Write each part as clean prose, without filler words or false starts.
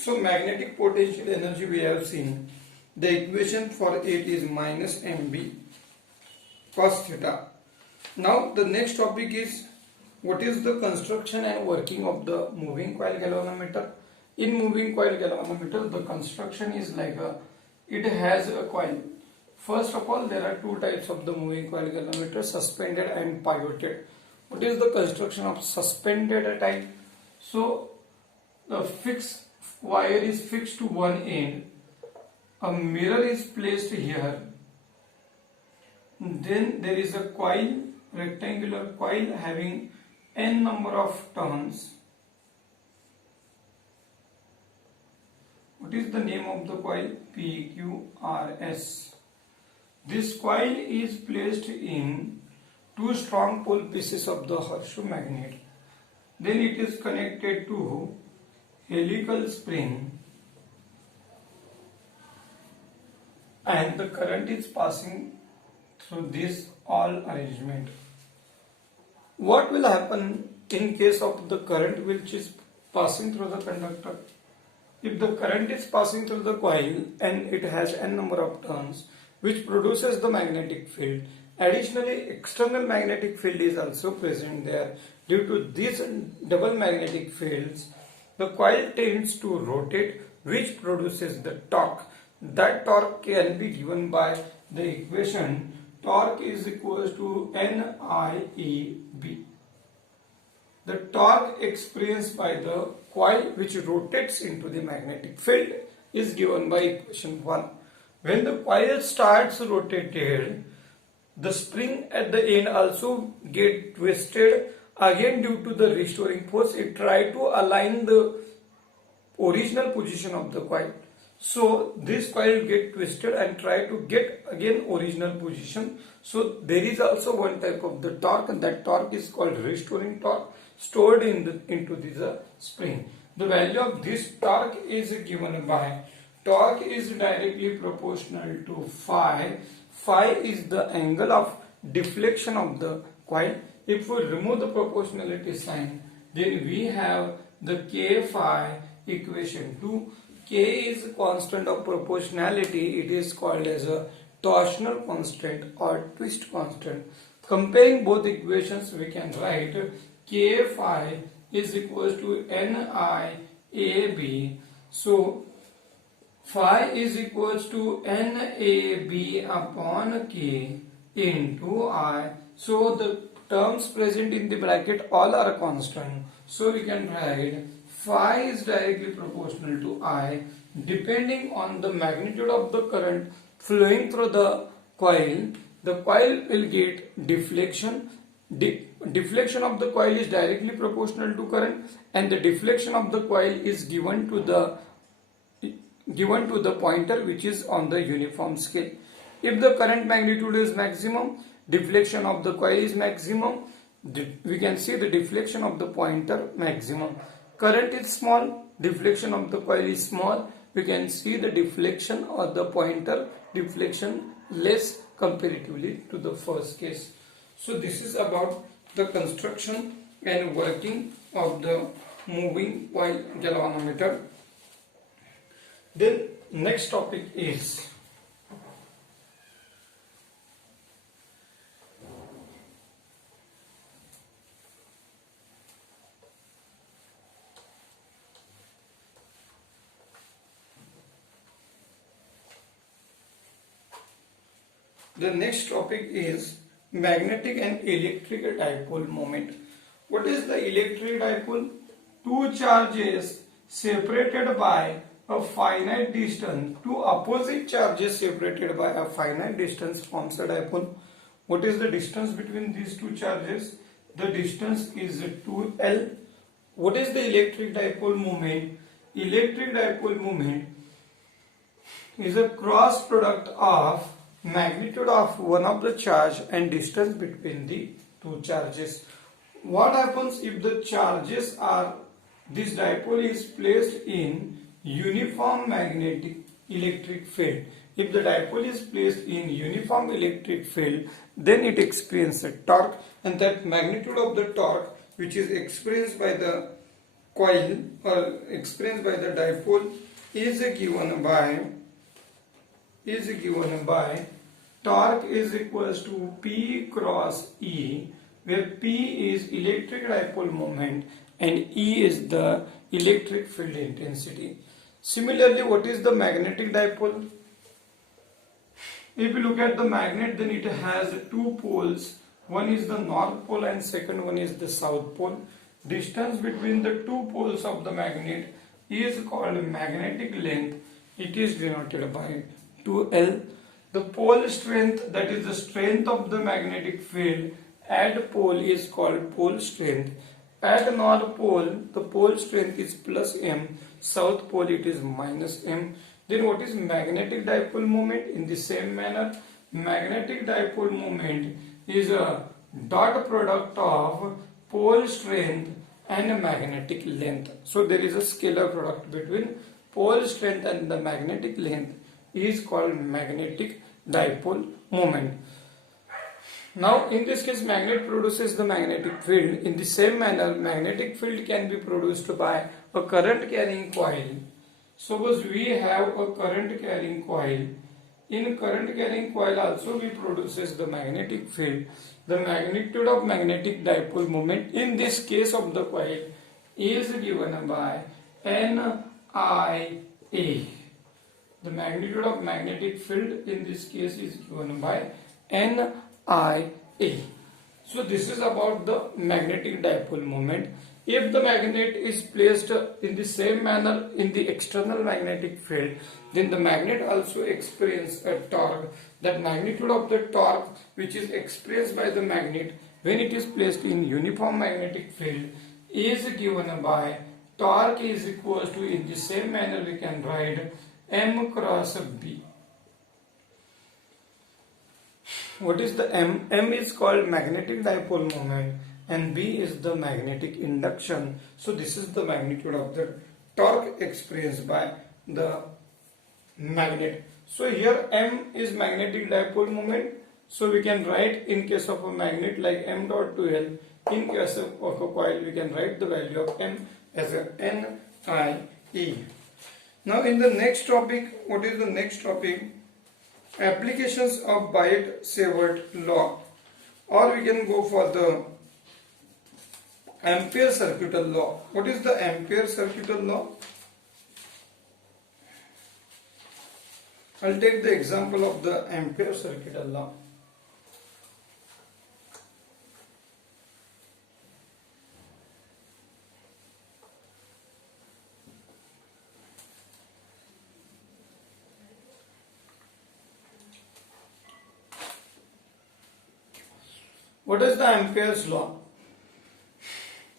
So magnetic potential energy we have seen. The equation for it is minus mb cos theta. Now the next topic is what is the construction and working of the moving coil galvanometer. In moving coil galvanometer, the construction is like it has a coil. First of all, there are two types of the moving coil galvanometer, suspended and pivoted. What is the construction of suspended type? So the fixed wire is fixed to one end, a mirror is placed here, then there is a coil, rectangular coil having n number of turns. What is the name of the coil? PQRS. This coil is placed in two strong pole pieces of the horseshoe magnet. Then it is connected to helical spring and the current is passing through this all arrangement. What will happen in case of the current which is passing through the conductor? If the current is passing through the coil and it has n number of turns which produces the magnetic field, additionally external magnetic field is also present there. Due to these double magnetic fields, the coil tends to rotate, which produces the torque. That torque can be given by the equation torque is equal to NIEB. The torque experienced by the coil which rotates into the magnetic field is given by equation 1. When the coil starts rotated, the spring at the end also get twisted. Again, due to the restoring force, it try to align the original position of the coil. So this coil get twisted and try to get again original position. So there is also one type of the torque, and that torque is called restoring torque, stored into this spring. The value of this torque is given by torque is directly proportional to phi. Phi is the angle of deflection of the coil. If we remove the proportionality sign, then we have the K phi equation 2. K is constant of proportionality. It is called as a torsional constant or twist constant. Comparing both equations, we can write K phi is equal to NIAB. So phi is equal to NAB upon K into I. So the terms present in the bracket all are constant. So we can write phi is directly proportional to I. Depending on the magnitude of the current flowing through the coil will get deflection. Deflection of the coil is directly proportional to current, and the deflection of the coil is given to the pointer which is on the uniform scale. If the current magnitude is maximum, deflection of the coil is maximum. We can see the deflection of the pointer maximum. Current is small, deflection of the coil is small. We can see the deflection of the pointer deflection less comparatively to the first case. So this is about the construction and working of the moving coil galvanometer. Then next topic is magnetic and electric dipole moment. What is the electric dipole? Two charges separated by a finite distance, two opposite charges separated by a finite distance forms a dipole. What is the distance between these two charges? The distance is 2L. What is the electric dipole moment? Electric dipole moment is a cross product of magnitude of one of the charge and distance between the two charges. What happens if the charges are, this dipole is placed in uniform magnetic electric field? If the dipole is placed in uniform electric field, then it experiences a torque, and that magnitude of the torque which is experienced by the coil or experienced by the dipole is given by torque is equals to P cross E, where P is electric dipole moment and E is the electric field intensity. Similarly, what is the magnetic dipole? If you look at the magnet, then it has two poles. One is the north pole and second one is the south pole. Distance between the two poles of the magnet is called magnetic length. It is denoted by 2L. The pole strength, that is the strength of the magnetic field at pole, is called pole strength. At north pole, the pole strength is plus M. South pole, it is minus M. Then what is magnetic dipole moment? In the same manner, magnetic dipole moment is a dot product of pole strength and magnetic length. So there is a scalar product between pole strength and the magnetic length is called magnetic dipole moment. Now in this case, magnet produces the magnetic field. In the same manner, magnetic field can be produced by a current carrying coil. Suppose we have a current carrying coil. In current carrying coil also we produces the magnetic field. The magnitude of magnetic dipole moment in this case of the coil is given by NIA. The magnitude of magnetic field in this case is given by NIA. So this is about the magnetic dipole moment. If the magnet is placed in the same manner in the external magnetic field, then the magnet also experiences a torque. That magnitude of the torque which is experienced by the magnet when it is placed in uniform magnetic field is given by torque is equals to, in the same manner we can write M cross B. What is the M? M is called magnetic dipole moment and B is the magnetic induction. So this is the magnitude of the torque experienced by the magnet. So here M is magnetic dipole moment. So we can write, in case of a magnet like M dot 2L, in case of a coil we can write the value of M as a NIE. Now in the next topic, what is the next topic? Applications of Biot-Savart law, or we can go for the Ampere-Circuital law. What is the Ampere-Circuital law? I'll take the example of the Ampere-Circuital law. What is the Ampere's law?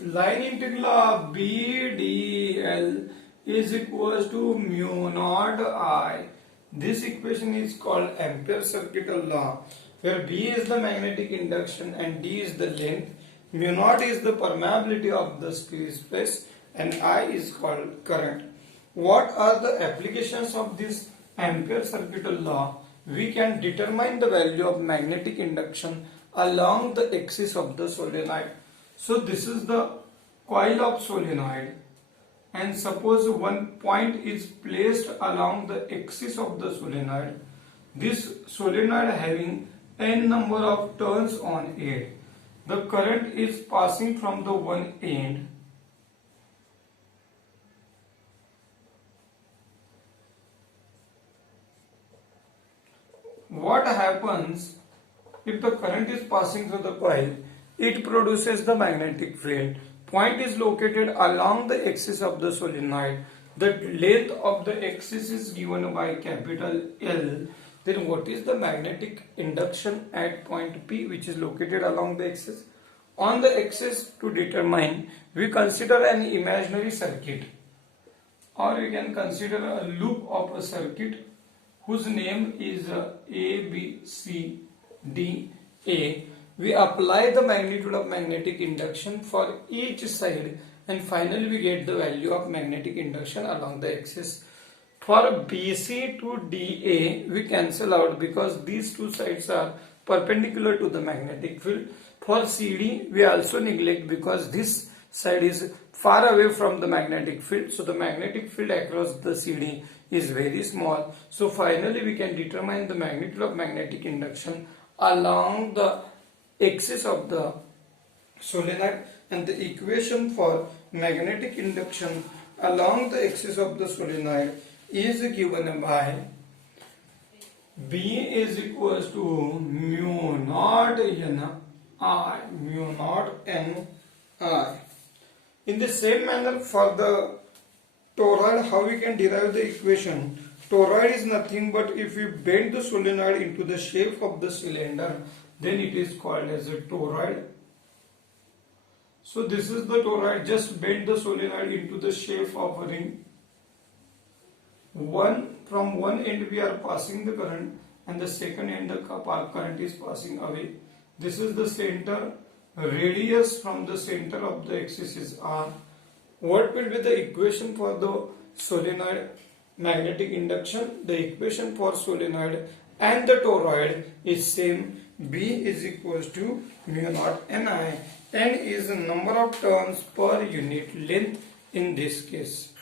Line integral of BDL is equals to mu naught I. This equation is called Ampere-Circuital law, where B is the magnetic induction and D is the length, mu naught is the permeability of the space, and I is called current. What are the applications of this Ampere-Circuital law? We can determine the value of magnetic induction along the axis of the solenoid. So this is the coil of solenoid, and suppose one point is placed along the axis of the solenoid. This solenoid having n number of turns on it. The current is passing from the one end. What happens if the current is passing through the coil? It produces the magnetic field. Point is located along the axis of the solenoid. The length of the axis is given by capital L. Then what is the magnetic induction at point P, which is located along the axis? On the axis, to determine, we consider an imaginary circuit, or we can consider a loop of a circuit whose name is A, B, C, D, A. We apply the magnitude of magnetic induction for each side, and finally we get the value of magnetic induction along the axis. For BC to DA we cancel out because these two sides are perpendicular to the magnetic field. For CD we also neglect because this side is far away from the magnetic field, so the magnetic field across the CD is very small. So finally we can determine the magnitude of magnetic induction along the axis of the solenoid, and the equation for magnetic induction along the axis of the solenoid is given by B is equals to mu naught n I. In the same manner, for the toroid, how we can derive the equation? Toroid is nothing but if we bend the solenoid into the shape of the cylinder, then it is called as a toroid. So this is the toroid. Just bend the solenoid into the shape of a ring. From one end we are passing the current, and the second end the current is passing away. This is the center. Radius from the center of the axis is R. What will be the equation for the solenoid magnetic induction? The equation for solenoid and the toroid is same. B is equals to mu naught Ni. N is the number of turns per unit length in this case.